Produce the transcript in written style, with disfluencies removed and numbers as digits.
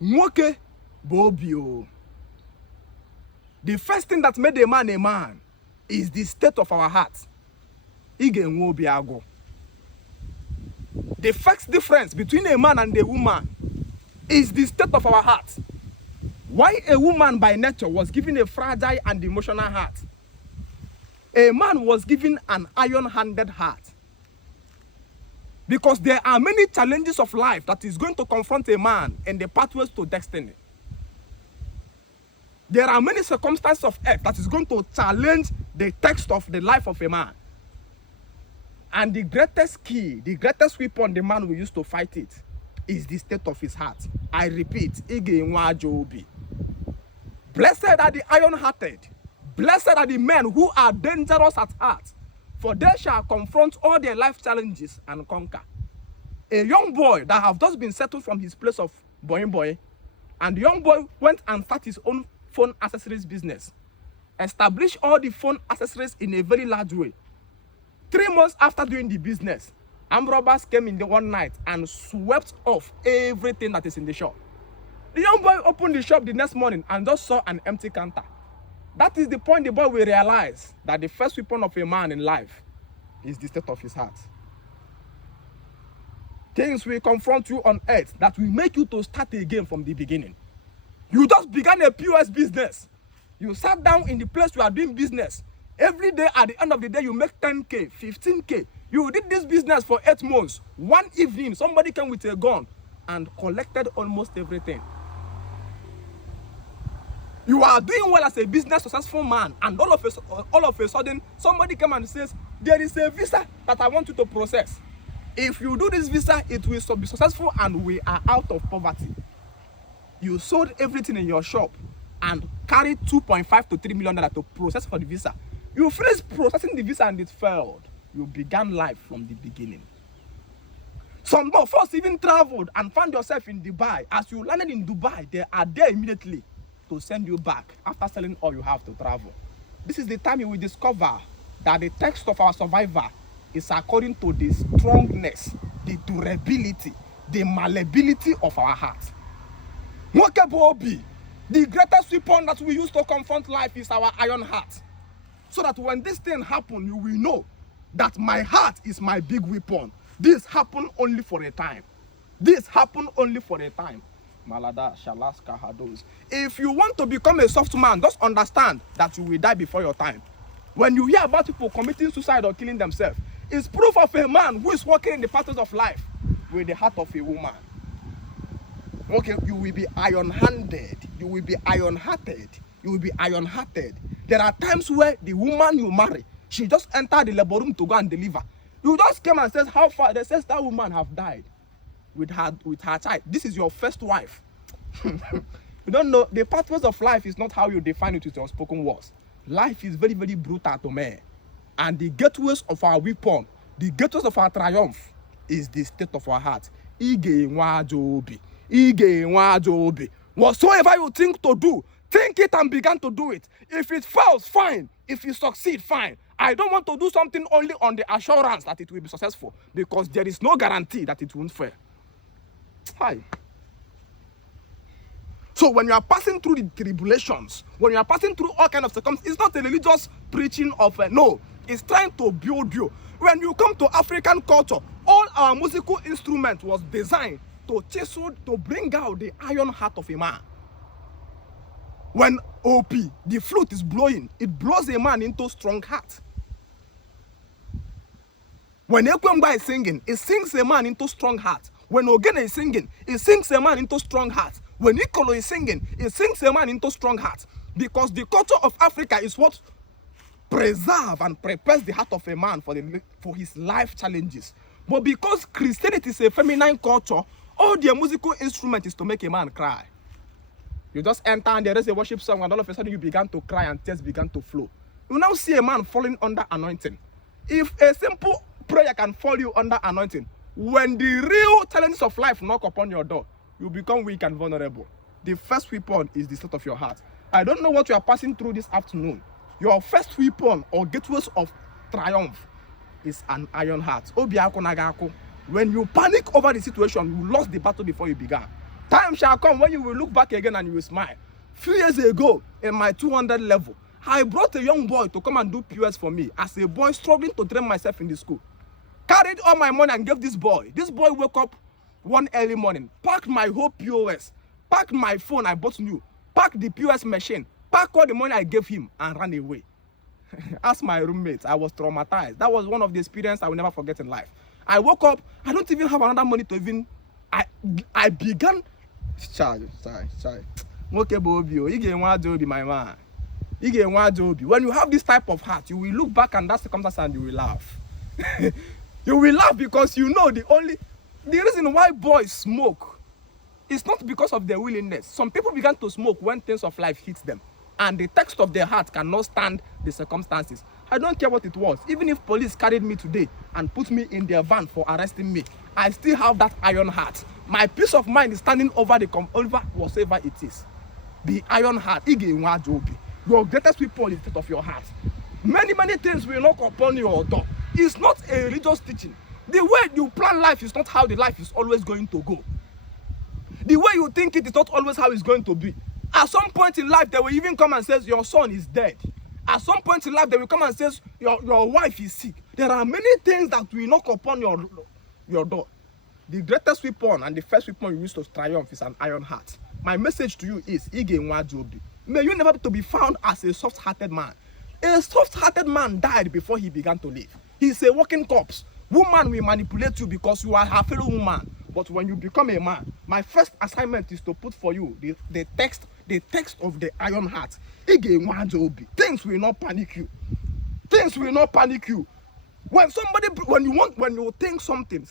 Nwoke Bobio. The first thing that made a man is the state of our heart. Ige Nwobiago. The first difference between a man and a woman is the state of our heart. Why a woman by nature was given a fragile and emotional heart, a man was given an iron-handed heart. Because there are many challenges of life that is going to confront a man in the pathways to destiny. There are many circumstances of earth that is going to challenge the text of the life of a man. And the greatest key, the greatest weapon the man will use to fight it is the state of his heart. I repeat, Ige Nwajobi. Blessed are the iron-hearted. Blessed are the men who are dangerous at heart, for they shall confront all their life challenges and conquer. A young boy that have just been settled from his place of boy, and the young boy went and started his own phone accessories business, established all the phone accessories in a very large way. 3 months after doing the business, armed robbers came in the one night and swept off everything that is in the shop. The young boy opened the shop the next morning and just saw an empty counter. That is the point the boy will realize that the first weapon of a man in life is the state of his heart. Things will confront you on earth that will make you to start again from the beginning. You just began a POS business. You sat down in the place you are doing business. Every day at the end of the day, you make 10K, 15K. You did this business for 8 months. One evening, somebody came with a gun and collected almost everything. You are doing well as a business successful man, and all of a sudden, somebody came and says, there is a visa that I want you to process. If you do this visa, it will be successful and we are out of poverty. You sold everything in your shop and carried $2.5 to $3 million to process for the visa. You finished processing the visa and it failed. You began life from the beginning. Some of us even traveled and found yourself in Dubai. As you landed in Dubai, they are there immediately to send you back after selling all you have to travel. This is the time you will discover that the text of our survivor is according to the strongness, the durability, the malleability of our heart. Nwoke, the greatest weapon that we use to confront life is our iron heart. So that when this thing happens, you will know that my heart is my big weapon. This happened only for a time. This happened only for a time. Malada Shalaska Hados. If you want to become a soft man, just understand that you will die before your time. When you hear about people committing suicide or killing themselves, it's proof of a man who is walking in the paths of life with the heart of a woman. Okay, you will be iron-handed. You will be iron-hearted. You will be iron-hearted. There are times where the woman you marry, she just entered the labor room to go and deliver. You just came and says, how far? They says that woman have died with her child. This is your first wife. You don't know, the pathways of life is not how you define it with your spoken words. Life is very, very brutal to men. And the gateways of our weapon, the gateways of our triumph is the state of our heart. Ige Nwajobi. Ige Nwajobi. Whatsoever you think to do, think it and begin to do it. If it fails, fine. If you succeed, fine. I don't want to do something only on the assurance that it will be successful, because there is no guarantee that it won't fail. Hi. So when you are passing through the tribulations, when you are passing through all kinds of circumstances, it's not a religious preaching of no. It's trying to build you. When you come to African culture, all our musical instrument was designed to chisel, to bring out the iron heart of a man. When OP, the flute is blowing, it blows a man into strong heart. When Ekwemba is singing, it sings a man into strong heart. When Ogene is singing, it sings a man into strong heart. When Nicolo is singing, it sings a man into strong heart. Because the culture of Africa is what preserves and prepares the heart of a man for his life challenges. But because Christianity is a feminine culture, all their musical instrument is to make a man cry. You just enter and there is a worship song and all of a sudden you began to cry and tears began to flow. You now see a man falling under anointing. If a simple prayer can fall you under anointing, when the real challenges of life knock upon your door, you become weak and vulnerable. The first weapon is the state of your heart. I don't know what you are passing through this afternoon. Your first weapon or gateways of triumph is an iron heart. When you panic over the situation, you lost the battle before you began. Time shall come when you will look back again and you will smile. Few years ago, in my 200 level, I brought a young boy to come and do POS for me as a boy struggling to train myself in the school. Carried all my money and gave this boy. This boy woke up one early morning, packed my whole POS, packed my phone I bought new, packed the POS machine, packed all the money I gave him and ran away. Ask my roommates, I was traumatized. That was one of the experiences I will never forget in life. I woke up, I don't even have another money to even, I began, sorry. Okay, Bobby, you get one job, my man. You get one job. When you have this type of heart, you will look back and that circumstance and you will laugh. You will laugh because you know the reason why boys smoke is not because of their willingness. Some people began to smoke when things of life hits them, and the text of their heart cannot stand the circumstances. I don't care what it was. Even if police carried me today and put me in their van for arresting me, I still have that iron heart. My peace of mind is standing over over whatever it is. The iron heart. Your greatest weapon is the state of your heart. Many things will knock upon your door. It's not a religious teaching. The way you plan life is not how the life is always going to go. The way you think it is not always how it's going to be. At some point in life, they will even come and say your son is dead. At some point in life, they will come and say your wife is sick. There are many things that will knock upon your door. The greatest weapon and the first weapon you use to triumph is an iron heart. My message to you is, may you never to be found as a soft-hearted man. A soft-hearted man died before he began to live. He's a walking corpse. Woman will manipulate you because you are her fellow woman. But when you become a man, my first assignment is to put for you the text of the iron heart. Things will not panic you. Things will not panic you. When you think something,